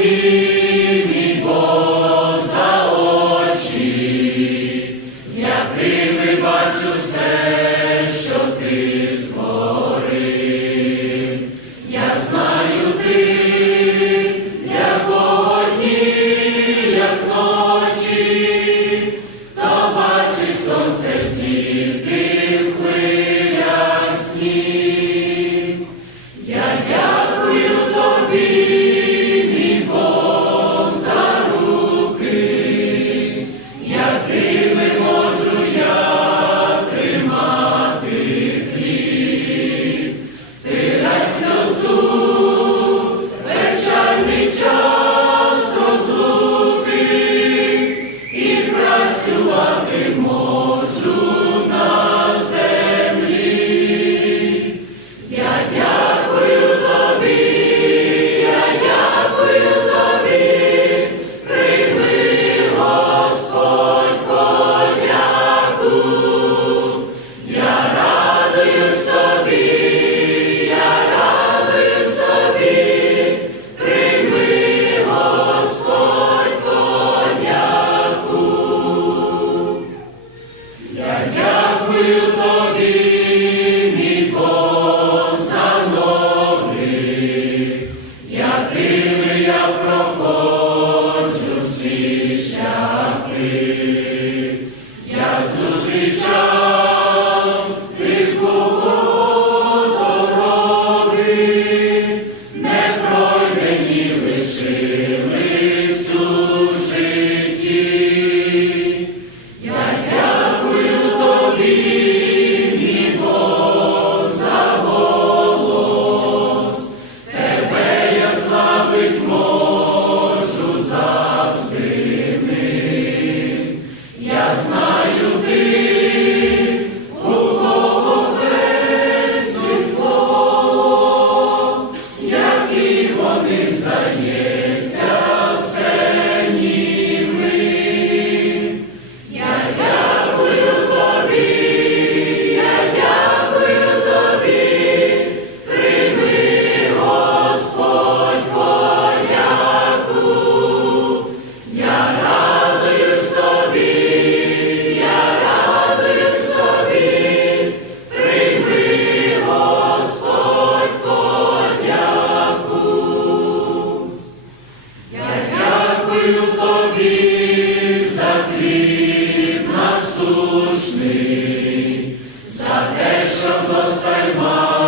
Тобі, за очі, якими бачу все. Peace. За те, що до сальма.